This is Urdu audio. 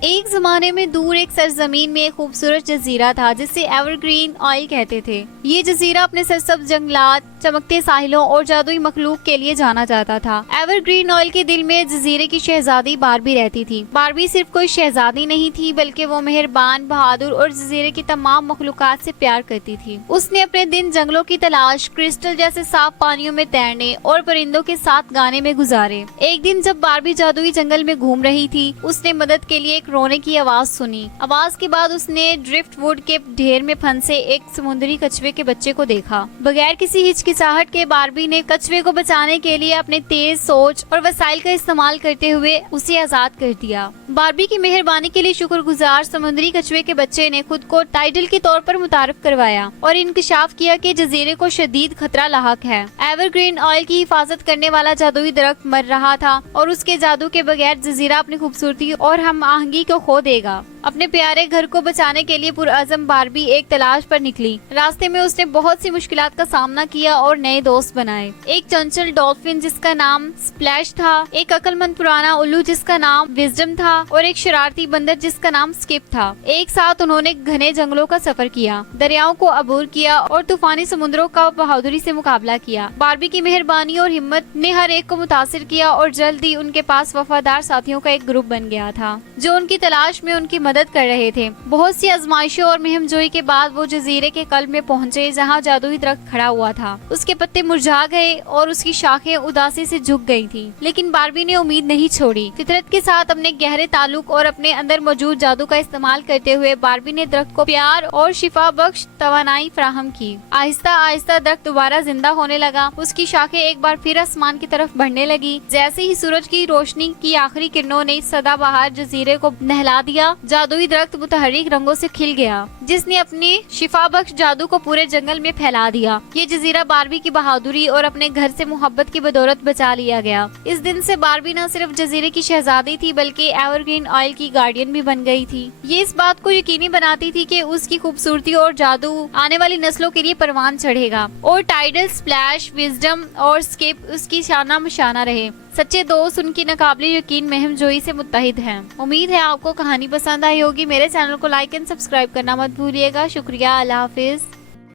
ایک زمانے میں دور ایک سرزمین میں ایک خوبصورت جزیرہ تھا جسے ایور گرین آئل کہتے تھے۔ یہ جزیرہ اپنے سرسبز جنگلات، چمکتے ساحلوں اور جادوئی مخلوق کے لیے جانا جاتا تھا۔ ایور گرین آئل کے دل میں جزیرے کی شہزادی باربی رہتی تھی۔ باربی صرف کوئی شہزادی نہیں تھی بلکہ وہ مہربان، بہادر اور جزیرے کی تمام مخلوقات سے پیار کرتی تھی۔ اس نے اپنے دن جنگلوں کی تلاش، کرسٹل جیسے صاف پانیوں میں تیرنے اور پرندوں کے ساتھ گانے میں گزارے۔ ایک دن جب باربی جادوئی جنگل میں گھوم رہی تھی، اس نے مدد کے لیے ایک رونے کی آواز سنی۔ آواز کے بعد اس نے ڈرفٹ ووڈ کے ڈھیر میں پھنسے ایک سمندری کچھوے کے بچے کو دیکھا۔ بغیر کسی ہچکچاہٹ کے باربی نے کچھوے کو بچانے کے لیے اپنے تیز سوچ اور وسائل کا استعمال کرتے ہوئے اسے آزاد کر دیا۔ باربی کی مہربانی کے لیے شکر گزار سمندری کچھوے کے بچے نے خود کو ٹائڈل کے طور پر متعارف کروایا اور انکشاف کیا کہ جزیرے کو شدید خطرہ لاحق ہے۔ ایور گرین آئل کی حفاظت کرنے والا جادوئی درخت مر رہا تھا اور اس کے جادو کے بغیر جزیرہ اپنی خوبصورتی اور ہم آہنگی کو کھو دے گا۔ اپنے پیارے گھر کو بچانے کے لیے پرعزم باربی ایک تلاش پر نکلی۔ راستے میں اس نے بہت سی مشکلات کا سامنا کیا اور نئے دوست بنائے۔ ایک چنچل ڈولفن جس کا نام سپلیش تھا، ایک عقل مند پرانا الو جس کا نام وزڈم تھا اور ایک شرارتی بندر جس کا نام سکپ تھا۔ ایک ساتھ انہوں نے گھنے جنگلوں کا سفر کیا، دریاؤں کو عبور کیا اور طوفانی سمندروں کا بہادری سے مقابلہ کیا۔ باربی کی مہربانی اور ہمت نے ہر ایک کو متاثر کیا اور جلد ہی ان کے پاس وفادار ساتھیوں کا ایک گروپ بن گیا تھا جو ان کی تلاش میں ان کی مدد کر رہے تھے۔ بہت سی آزمائشوں اور مہم جوئی کے بعد وہ جزیرے کے قلب میں پہنچے جہاں جادوئی درخت کھڑا ہوا تھا۔ اس کے پتے مرجھا گئے اور اس کی شاخیں اداسی سے جھک گئی تھیں، لیکن باربی نے امید نہیں چھوڑی۔ فطرت کے ساتھ اپنے گہرے تعلق اور اپنے اندر موجود جادو کا استعمال کرتے ہوئے باربی نے درخت کو پیار اور شفا بخش توانائی فراہم کی۔ آہستہ آہستہ درخت دوبارہ زندہ ہونے لگا، اس کی شاخیں ایک بار پھر آسمان کی طرف بڑھنے لگی۔ جیسے ہی سورج کی روشنی کی آخری کرنوں نے سدا بہار جزیرے کو نہلا دیا، جادوئی درخت متحرک رنگوں سے کھل گیا جس نے اپنی شفا بخش جادو کو پورے جنگل میں پھیلا دیا۔ یہ جزیرہ باربی کی بہادری اور اپنے گھر سے محبت کی بدولت بچا لیا گیا۔ اس دن سے باربی نہ صرف جزیرے کی شہزادی تھی بلکہ ایور گرین آئل کی گارڈین بھی بن گئی تھی۔ یہ اس بات کو یقینی بناتی تھی کہ اس کی خوبصورتی اور جادو آنے والی نسلوں کے لیے پروان چڑھے گا اور ٹائڈل، سپلیش، وزڈم اور سکپ اس کی شانہ مشانہ رہے۔ سچے دوست ان کی ناقابل یقین مہم جوئی سے متحد ہیں۔ امید ہے آپ کو کہانی پسند آئی ہوگی۔ میرے چینل کو لائک اینڈ سبسکرائب کرنا مت بھولیے گا۔ شکریہ، اللہ حافظ۔